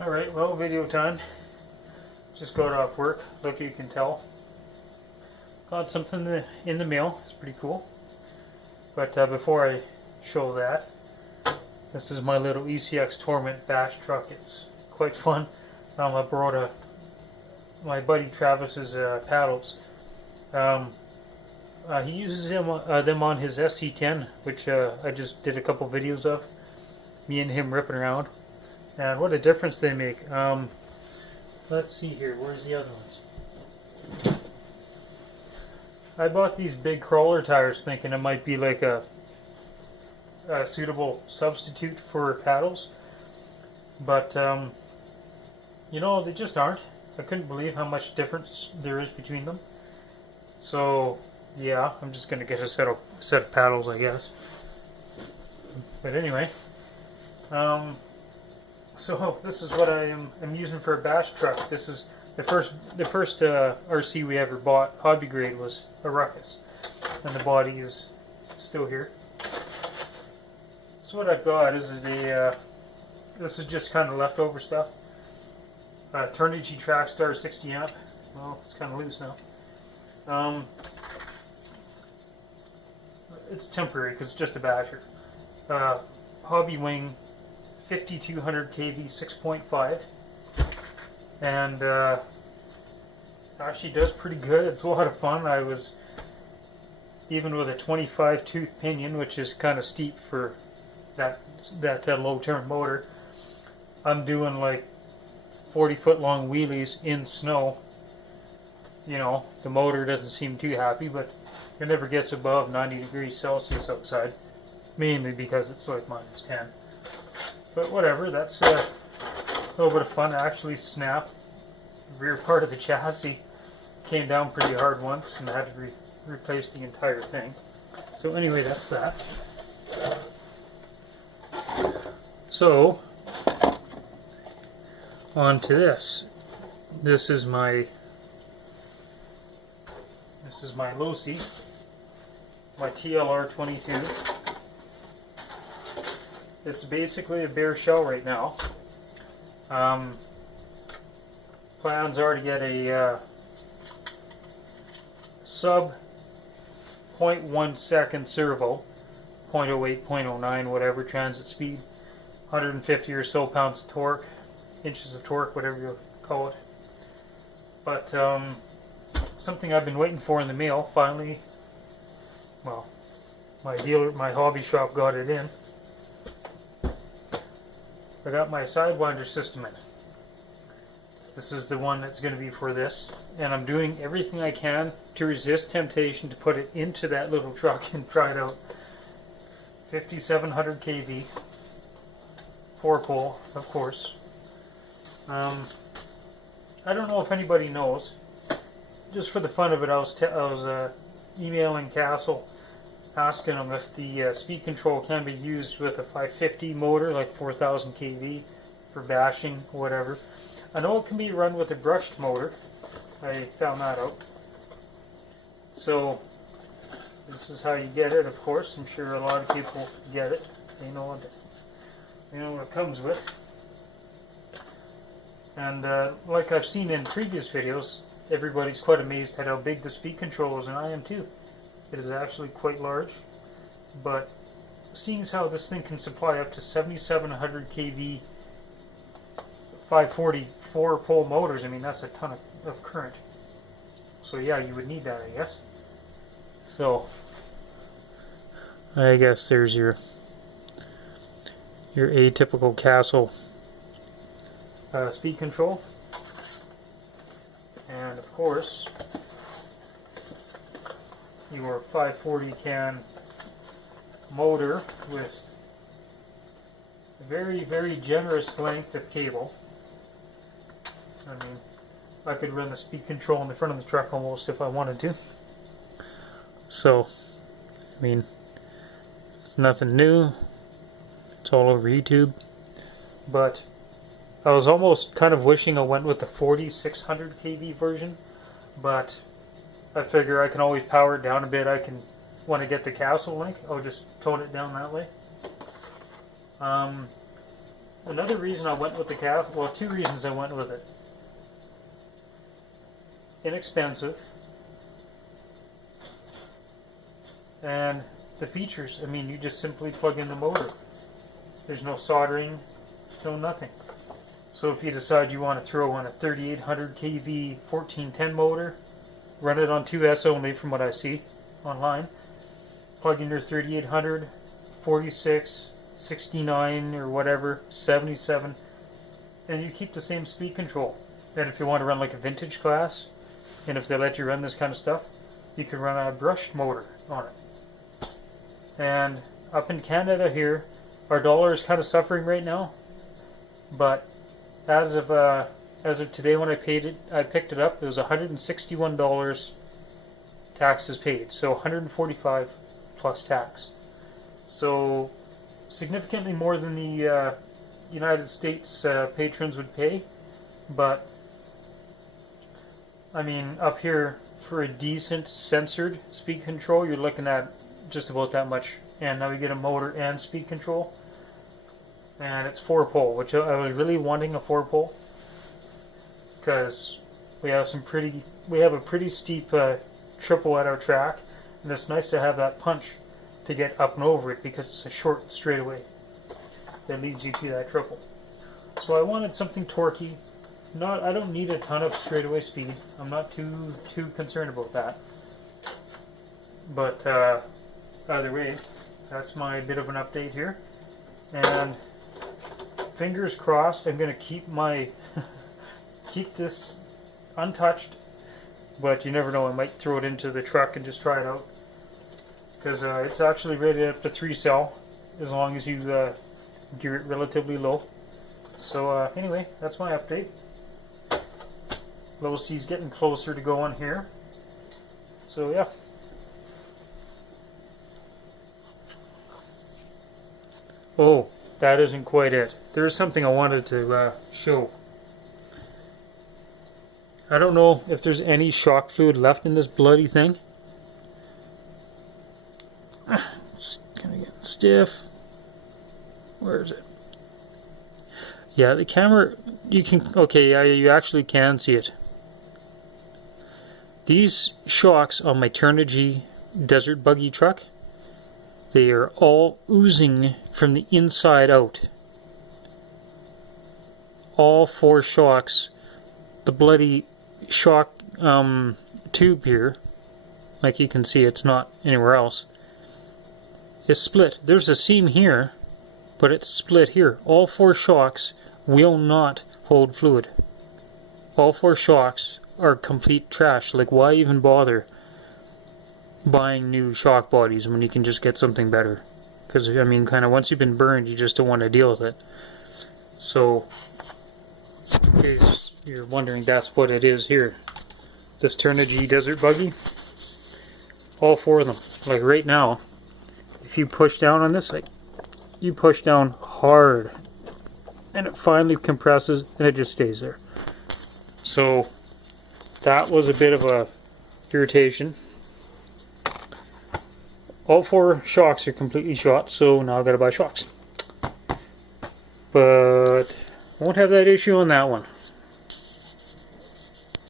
Alright, well, video time. Just got off work. Look, you can tell. Got something in the mail. It's pretty cool. But before I show that, this is my little ECX Torment bash truck. It's quite fun. I borrowed my buddy Travis's paddles. He uses them on his SC10, which I just did a couple videos of. Me and him ripping around. And what a difference they make. Let's see here. Where's the other ones? I bought these big crawler tires thinking it might be like a suitable substitute for paddles. But, you know, they just aren't. I couldn't believe how much difference there is between them. So, yeah, I'm just going to get a set of paddles, I guess. But anyway, so this is what I'm using for a bash truck. This is the first RC we ever bought, hobby grade, was a Ruckus, and the body is still here. So what I've got is this is just kind of leftover stuff. Turnigy Trackstar 60 amp. Well, it's kind of loose now. It's temporary because it's just a basher. Hobby Wing 5200 kV 6.5, and actually does pretty good. It's a lot of fun. I was, even with a 25 tooth pinion, which is kind of steep for that low turn motor, I'm doing like 40-foot long wheelies in snow. You know, the motor doesn't seem too happy, but it never gets above 90 degrees Celsius outside, mainly because it's like -10. But whatever, that's a little bit of fun. I actually snapped the rear part of the chassis. Came down pretty hard once and I had to replace the entire thing. So anyway, that's that. So, on to this. This is my Losi, my TLR22. It's basically a bare shell right now. Plans are to get a sub 0.1 second servo, 0.08, 0.09, whatever, transit speed, 150 or so pounds of torque, inches of torque, whatever you call it. But something I've been waiting for in the mail, finally, well, my hobby shop got it in. I got my Sidewinder system in. This is the one that's going to be for this, and I'm doing everything I can to resist temptation to put it into that little truck and try it out. 5700 kV, 4-pole, of course. I don't know if anybody knows. Just for the fun of it, I was emailing Castle, asking them if the speed control can be used with a 550 motor, like 4000 kV, for bashing, whatever. I know it can be run with a brushed motor. I found that out. So, this is how you get it, of course. I'm sure a lot of people get it. They know what it comes with. And like I've seen in previous videos, everybody's quite amazed at how big the speed control is, and I am too. It is actually quite large, but seeing as how this thing can supply up to 7700 kV 540 4-pole motors, I mean, that's a ton of current. So yeah, you would need that, I guess. So I guess there's your atypical Castle speed control, and of course your 540 can motor with a very, very generous length of cable. I mean, I could run the speed control in the front of the truck almost if I wanted to. So, I mean, it's nothing new. It's all over YouTube. But I was almost kind of wishing I went with the 4600 kV version, but I figure I can always power it down a bit. When I get the Castle link, I'll just tone it down that way. another reason I went with the calf, well, two reasons I went with it. Inexpensive, and the features. I mean, you just simply plug in the motor. There's no soldering, no nothing. So if you decide you want to throw on a 3800 kV 1410 motor, run it on 2S only from what I see online, plug in your 3800, 46, 69 or whatever, 77, and you keep the same speed control. And if you want to run like a vintage class, and if they let you run this kind of stuff, you can run a brushed motor on it. And up in Canada here, our dollar is kind of suffering right now, but as of today when I picked it up, it was $161 taxes paid, so $145 plus tax. So significantly more than the United States patrons would pay, but I mean, up here for a decent censored speed control, you're looking at just about that much. And now you get a motor and speed control, and it's 4-pole, which I was really wanting a 4-pole because we have a pretty steep triple at our track, and it's nice to have that punch to get up and over it because it's a short straightaway that leads you to that triple. So I wanted something torquey. I don't need a ton of straightaway speed. I'm not too concerned about that. But either way, that's my bit of an update here. And fingers crossed, I'm going to keep this untouched. But you never know, I might throw it into the truck and just try it out. Because it's actually rated up to 3-cell, as long as you gear it relatively low. So anyway, that's my update. Low C's getting closer to going here. So yeah. Oh, that isn't quite it. There's something I wanted to show. I don't know if there's any shock fluid left in this bloody thing. It's kind of getting stiff. Where is it? Yeah, the camera, you can, okay, yeah, you actually can see it. These shocks on my Turnigy Desert Buggy truck, they are all oozing from the inside out. All 4 shocks. The bloody shock tube here, like you can see, it's not anywhere else, is split. There's a seam here, but it's split here. All 4 shocks will not hold fluid. All 4 shocks are complete trash. Like, why even bother buying new shock bodies when you can just get something better? Because, I mean, kind of once you've been burned, you just don't want to deal with it. So, in case you're wondering, that's what it is here. This Turnigy Desert Buggy, all 4 of them. Like right now, if you push down on this, like, you push down hard, and it finally compresses, and it just stays there. So that was a bit of a irritation. All 4 shocks are completely shot, so now I've got to buy shocks. But won't have that issue on that one.